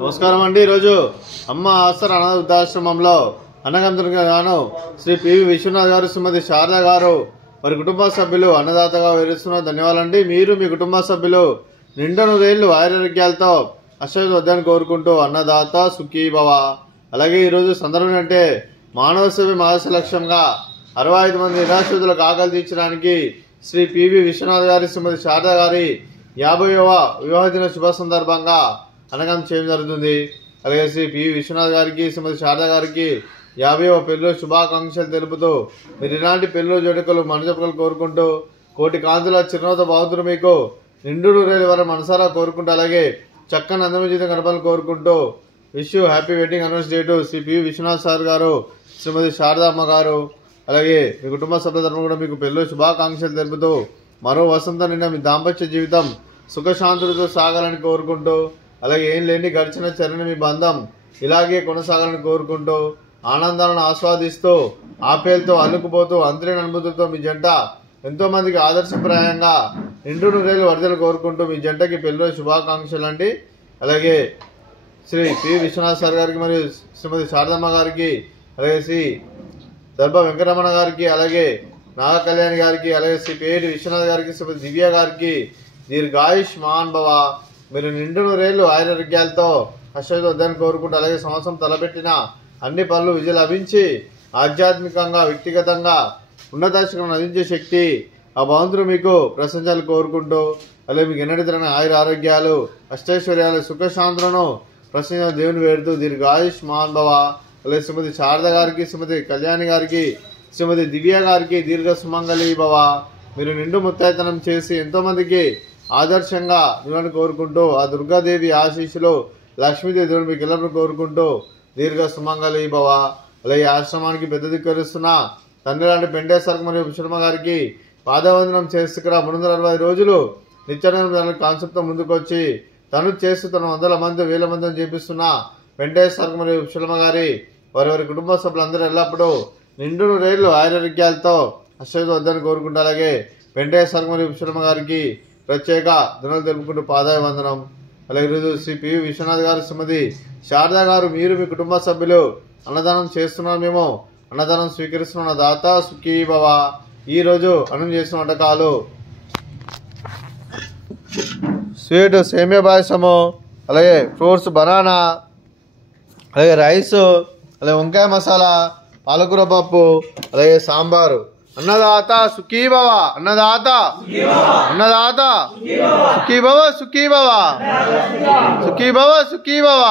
నమస్కారం అండి। ఈరోజు అమ్మ ఆసర అనాథ వృద్ధాశ్రమంలో అన్నగంతులుగా గాను శ్రీ పివి విశ్వనాథ్ గారు, శ్రీమతి శారద గారు వారి కుటుంబ సభ్యులు అన్నదాతగా వివరిస్తున్న ధన్యవాదాలండి। మీరు మీ కుటుంబ సభ్యులు నిండు నూరేళ్లు ఆయురారోగ్యాలతో అశ్వతి వద్దని కోరుకుంటూ అన్నదాత సుఖీ భవ। అలాగే ఈరోజు సందర్భం అంటే మానవ సేవ మహర్షి లక్ష్యంగా 65 మంది నిరాశ్రితులకు ఆకలి తీర్చడానికి శ్రీ పివి విశ్వనాథ్ గారి, శ్రీమతి శారద గారి 50వ వివాహ దిన శుభ సందర్భంగా అన్నగం చేయడం జరుగుతుంది। అలాగే శ్రీ పివి విశ్వనాథ్ గారికి, శ్రీమతి శారద గారికి 50వ పెళ్లి శుభాకాంక్షలు తెలుపుతూ మీరు ఇలాంటి పెళ్లి జోడికలు మనజపకలు కోరుకుంటూ కోటి కాంతుల చిరునవ్వుతో బాగుంటుంది మీకు నిండు నూరేళ్ల వరకు మనసారా కోరుకుంటూ అలాగే చక్కని అందమైన జీవితం గడపాలని కోరుకుంటూ wish you happy wedding anniversary to Shri PV Vishwanath sir గారు, శ్రీమతి శారదమ్మ గారు। అలాగే మీ కుటుంబ సభ్యుల తరఫున కూడా మీకు పెళ్లి శుభాకాంక్షలు తెలుపుతూ మరో వసంతం నిండా మీ దాంపత్య జీవితం సుఖశాంతులతో సాగాలని కోరుకుంటూ అలాగే ఏం లేని గడిచిన చరణ మీ బంధం ఇలాగే కొనసాగాలని కోరుకుంటూ ఆనందాలను ఆస్వాదిస్తూ ఆప్యాయలతో అల్లుకుపోతూ అంతరేని అనుభూతులతో మీ జంట ఎంతో మందికి ఆదర్శప్రాయంగా నిండు నూరేళ్లు వర్ధలు కోరుకుంటూ మీ జంటకి పెళ్లి శుభాకాంక్షలు అండి। అలాగే శ్రీ పి విశ్వనాథ్ సార్ గారికి మరియు శ్రీమతి శారదమ్మ గారికి, అలాగే శ్రీ దర్భ వెంకటరమణ గారికి, అలాగే నాగ కళ్యాణి గారికి, అలాగే శ్రీ పేటి విశ్వనాథ్ గారికి, శ్రీమతి దివ్య గారికి దీర్ఘాయుష్ మహాన్ భవ। మీరు నిండు నూరేళ్లు ఆయురారోగ్యాలతో అశ్వతి వద్దని కోరుకుంటూ అలాగే సంవత్సరం తలపెట్టిన అన్ని పనులు విజయం లభించి ఆధ్యాత్మికంగా వ్యక్తిగతంగా ఉన్నతాశిఖరం అందించే శక్తి ఆ భగవంతుడు మీకు ప్రశంసలు కోరుకుంటూ అలాగే మీకు ఎన్నటి తరగని ఆయుర ఆరోగ్యాలు అష్టైశ్వర్యాలు సుఖశాంతులను ప్రశ్న దేవుని వేడుతూ దీర్ఘాయుష్ మహాన్ భవ। అలాగే శ్రీమతి శారద గారికి, శ్రీమతి కళ్యాణి గారికి, శ్రీమతి దివ్య గారికి దీర్ఘ సుమంగళి భవ। మీరు నిండు ముత్తైతనం చేసి ఎంతో మందికి ఆదర్శంగా నిలవని కోరుకుంటూ ఆ దుర్గాదేవి ఆశీస్సులు లక్ష్మీదేవి దేవుడు మీకు ఎల్లప్పుడూ కోరుకుంటూ దీర్ఘ సుమంగళి భవ। అలాగే ఆశ్రమానికి పెద్ద దిక్కరిస్తున్న తండ్రి లాంటి పెండేశ్వరకు మరియు విశ్వమ్మ గారికి పాదవందనం చేస్తున్న 360 రోజులు నిత్యానంద కాన్సెప్ట్తో ముందుకొచ్చి తను చేస్తూ తన 100 మంది 1000 మందిని చేపిస్తున్న వెంకటేశ్వరకు మరియు విశ్వమ్మ గారి వారి కుటుంబ సభ్యులందరూ ఎల్లప్పుడూ నిండు నూరేళ్లు ఆయురారోగ్యాలతో అశ్వతి వద్దని కోరుకుంటూ అలాగే వెంకటేశ్వరకు మరియు విశ్వమ్మ గారికి ప్రత్యేక ధన్యవాదాలు తెలుపుకుంటూ పాదాయ వందనం। అలాగే ఈరోజు శ్రీ పివి విశ్వనాథ్ గారు, శ్రీమతి శారద గారు మీరు మీ కుటుంబ సభ్యులు అన్నదానం చేస్తున్నారు, మేము అన్నదానం స్వీకరిస్తున్న దాత సుఖీ భవ। ఈరోజు అన్నం చేసిన వంటకాలు స్వీట్ సేమియా పాయసము, అలాగే ఫ్రూట్స్ బనానా, అలాగే రైస్, అలాగే వంకాయ మసాలా, పాలకూర పప్పు, అలాగే సాంబారు। అన్నదాత సుఖీ భవ, అన్నదాత అన్నదాత సుఖీ భవ, సుఖీ భవ, సుఖీ భవ, సుఖీ భవ।